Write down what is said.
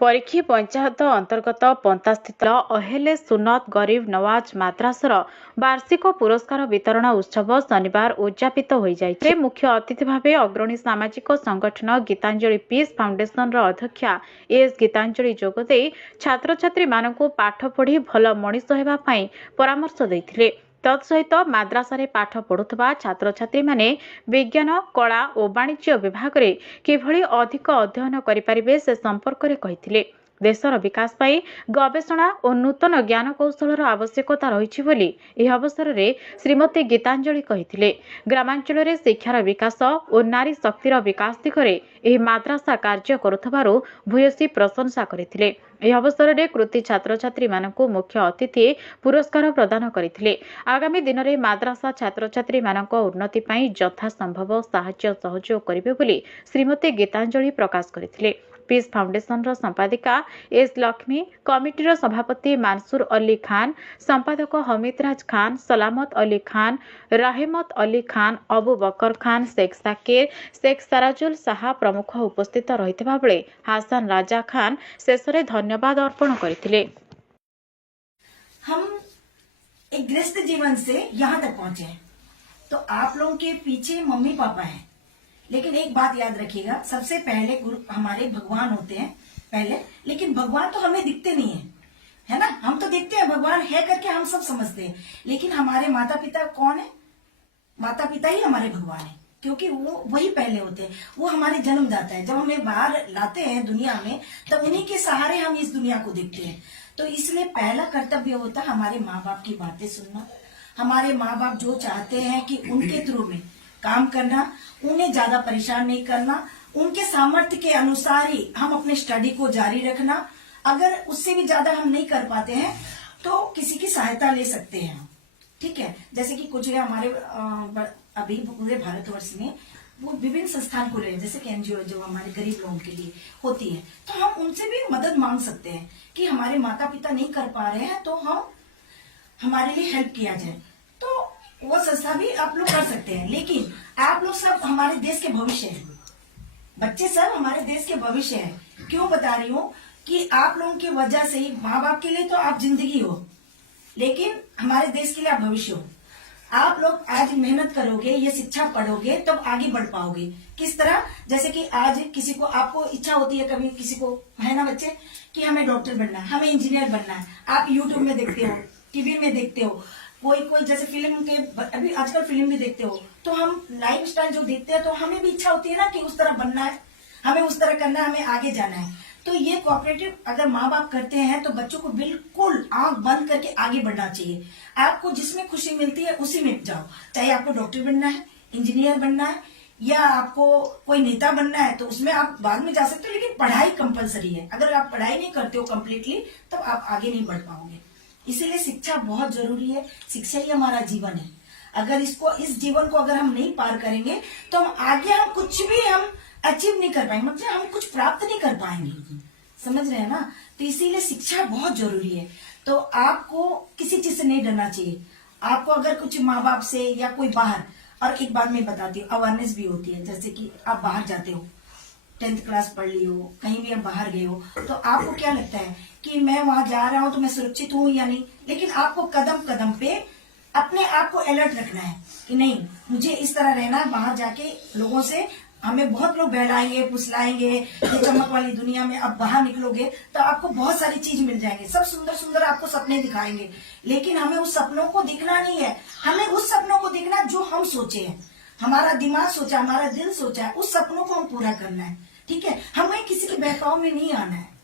परीक्षी पंचायत अंतर्गत पंता स्थित अहेले सुन्नत गरीब नवाज माद्रासर वार्षिक पुरस्कार वितरण उत्सव शनिवार उद्यापित हो जाए। मुख्य अतिथि भाव अग्रणी सामाजिक संगठन गीतांजलि पीस फाउंडेशन अध्यक्षा एस गीतांजलि जोगदे छात्र छात्री मानक पाठ पढ़ी भल मनीष होगा परामर्श देते। तत्सहित माद्रासारे पाठ पढ़ुवा छात्र छात्री माने विज्ञान कला और वाणिज्य विभाग में किभली अधिक अध्ययन करें से संपर्क में कहिथिले। देशर विकास पाई गवेषणा और नूतन ज्ञान कौशलर आवश्यकता रही बोली यह अवसर में श्रीमती गीतांजलि कहिथिले। ग्रामांचल में शिक्षार विकास और नारी शक्तिर विकास दिगरे यह माद्रासा कार्य करुथबारु भूयसी प्रशंसा करथिले। यह अवसर में कृति छात्र छात्री मानक मुख्य अतिथि पुरस्कार प्रदान करथिले। आगामी दिन में माद्रासा छात्र छात्री मानक उन्नति पाई यथा संभव साहाय्य सहयोग करिवे बोली श्रीमती गीतांजलि प्रकाश करथिले। पीस फाउंडेशन संपादिका एस लक्ष्मी, कमिटीर सभापति मानसूर अली खान, संपादक हमिदराज खान, सलामत अली खान, रहेमत अली खान, अबू बकर खान, शेख साकिर, शेख सराजुल शाह प्रमुख उपस्थित रहितबा बेले हासन राजा खान शेषरे धन्यवाद अर्पण करथिले। हम एक गृहस्थ जीवन से यहाँ तक पहुंचे हैं, तो आप लोगों के पीछे मम्मी पापा हैं, लेकिन एक बात याद रखिएगा, सबसे पहले गुरु हमारे भगवान होते हैं पहले, लेकिन भगवान तो हमें दिखते नहीं है ना। हम तो दिखते हैं भगवान है करके हम सब समझते हैं, लेकिन हमारे माता पिता कौन है? माता पिता ही हमारे भगवान है, क्योंकि वो वही पहले होते हैं, वो हमारे जन्मदाता है। जब हमें बाहर लाते हैं दुनिया में, तब उन्हीं के सहारे हम इस दुनिया को देखते हैं। तो इसलिए पहला कर्तव्य होता है हमारे माँ बाप की बातें सुनना। हमारे माँ बाप जो चाहते हैं कि उनके थ्रू में काम करना, उन्हें ज्यादा परेशान नहीं करना, उनके सामर्थ्य के अनुसार ही हम अपने स्टडी को जारी रखना। अगर उससे भी ज्यादा हम नहीं कर पाते हैं तो किसी की सहायता ले सकते हैं, ठीक है। जैसे कि कुछ हमारे अभी पूरे भारतवर्ष में वो विभिन्न संस्थान खुले हैं, जैसे कि एनजीओ जो हमारे गरीब लोगों के लिए होती है, तो हम उनसे भी मदद मांग सकते हैं कि हमारे माता पिता नहीं कर पा रहे हैं तो हम हमारे लिए हेल्प किया जाए। तो वो संस्था भी आप लोग कर सकते हैं, लेकिन आप लोग सब हमारे देश के भविष्य हैं। बच्चे सब हमारे देश के भविष्य हैं। क्यों बता रही हूँ कि आप लोगों की वजह से ही माँ बाप के लिए तो आप जिंदगी हो, लेकिन हमारे देश के लिए आप भविष्य हो। आप लोग आज मेहनत करोगे, ये शिक्षा पढ़ोगे, तब तो आगे बढ़ पाओगे। किस तरह? जैसे कि आज किसी को, आपको इच्छा होती है, कभी किसी को है ना बच्चे, कि हमें डॉक्टर बनना है, हमें इंजीनियर बनना है। आप यूट्यूब में देखते हो, टीवी में देखते हो, कोई जैसे फिल्म के, अभी आजकल फिल्म भी देखते हो, तो हम लाइफ स्टाइल जो देखते हैं, तो हमें भी इच्छा होती है ना कि उस तरह बनना है, हमें उस तरह करना है, हमें आगे जाना है। तो ये कोऑपरेटिव अगर माँ बाप करते हैं तो बच्चों को बिल्कुल आंख बंद करके आगे बढ़ना चाहिए। आपको जिसमें खुशी मिलती है उसी में जाओ, चाहे आपको डॉक्टर बनना है, इंजीनियर बनना है, या आपको कोई नेता बनना है, तो उसमें आप बाद में जा सकते हो, लेकिन पढ़ाई कंपलसरी है। अगर आप पढ़ाई नहीं करते हो कम्प्लीटली, तो आप आगे नहीं बढ़ पाओगे। इसीलिए शिक्षा बहुत जरूरी है। शिक्षा ही हमारा जीवन है। अगर इस जीवन को अगर हम नहीं पार करेंगे तो हम आगे हम कुछ भी हम अचीव नहीं कर पाएंगे, मतलब हम कुछ प्राप्त नहीं कर पाएंगे। समझ रहे हैं ना? तो इसीलिए शिक्षा बहुत जरूरी है। तो आपको किसी चीज से नहीं डरना चाहिए। आपको अगर कुछ माँ बाप से या कोई बाहर, और एक बात मैं बताती हूँ, अवेयरनेस भी होती है। जैसे कि आप बाहर जाते हो, 10th क्लास पढ़ ली हो, कहीं भी आप बाहर गए हो, तो आपको क्या लगता है कि मैं वहां जा रहा हूं तो मैं सुरक्षित हूं या नहीं? लेकिन आपको कदम कदम पे अपने आप को अलर्ट रखना है कि नहीं, मुझे इस तरह रहना है। बाहर जाके लोगों से हमें बहुत लोग बहलाएंगे, फुसलाएंगे, ये चमक वाली दुनिया में अब बाहर निकलोगे तो आपको बहुत सारी चीज मिल जाएंगे, सब सुंदर सुंदर आपको सपने दिखाएंगे, लेकिन हमें उस सपनों को दिखना नहीं है। हमें उस सपनों को दिखना जो हम सोचे हैं, हमारा दिमाग सोचा, हमारा दिल सोचा है, उस सपनों को हम पूरा करना है, ठीक है। हमें किसी के बहकाव में नहीं आना है।